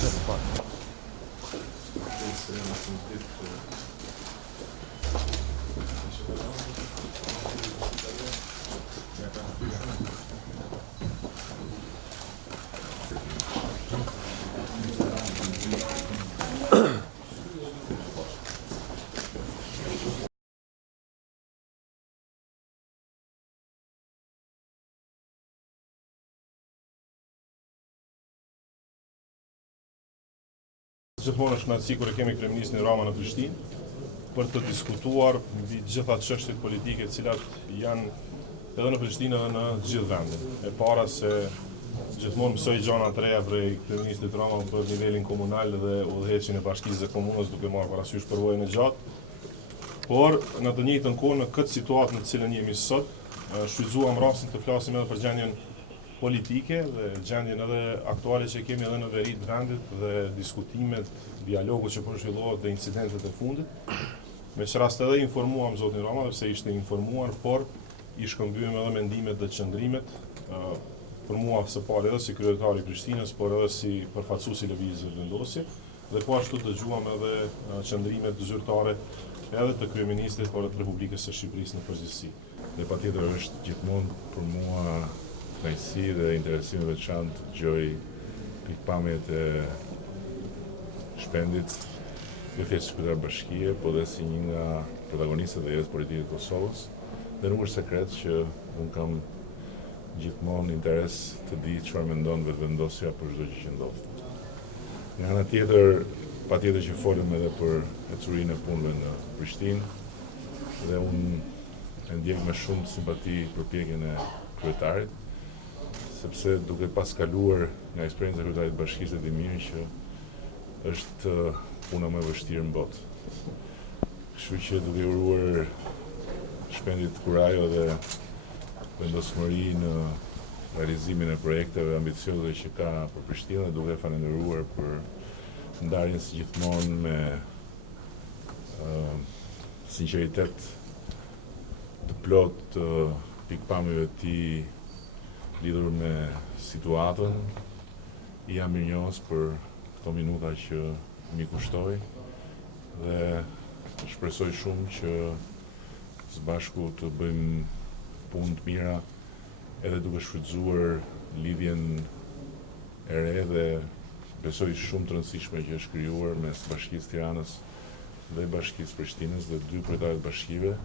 Gjithë pak. Gjithmonë është kënaqësi kur e kemi kryeministin Rama në Prishtinë për të diskutuar mbi gjitha çështjet politike të cilat janë edhe në Prishtinë edhe në gjithë vendin. E para se gjithmonë mësoj gjëra të reja prej kryeministit Rama për nivelin komunal dhe udhëheqjen e bashkisë dhe komunës duke marrë parasysh përvojën e gjatë. Por në të njëjtën kohë në këtë situatë në të cilën jemi sot, shfrytzuam rastin të flasim edhe për gjendjen politike dhe gjendjen edhe aktuale që kemi edhe në veri të vendit dhe diskutimet, dialogu që po zhvillohet dhe incidentet e fundit. Me që rast edhe informuam zotin Rama dhe pse ishte informuar, por i shkëmbyem edhe mendimet dhe qëndrimet për mua së pari edhe si kryetari i Prishtinës, por edhe si përfaqësues i lëvizjes vendosje, dhe po ashtu dëgjuam edhe qëndrimet zyrtare edhe të kryeministit por edhe të Republikës së Shqipërisë në përgjithësi. Dhe patjetër është gjithmonë për mua kënaqësi dhe interesim veçantë gjoj pikpamjet e shpendit jo thjesht kryetar bashkie, po dhe si një nga protagonistët e jetës politike të Kosovës. Dhe nuk është sekret që unë kam gjithmonë interes të di çfarë mendon vetëvendosja për çdo gjë që ndodh. Nga ana tjetër, patjetër që folëm edhe për ecurinë e punëve në Prishtinë dhe unë e ndjek me shumë simpati përpjekjen e kryetarit, sepse duke pas kaluar nga eksperjenca e kryetarit të bashkisë e di mirë që është puna më e vështirë në botë. Kështu që duke uruar shpendit kurajo dhe vendosmëri në realizimin e projekteve ambicioze që ka për Prishtinën, duke falendëruar për ndarjen si gjithmonë me sinqeritet të plot pikpamjeve të tij lidhur me situatën, i jam mirënjohës për këto minuta që mi kushtoi dhe shpresoj shumë që së bashku të bëjmë punë të mira edhe duke shfrytzuar lidhjen e re dhe besoj shumë të rëndësishme që është krijuar mes Bashkisë Tiranës dhe Bashkisë Prishtinës dhe dy kryetarët bashkive.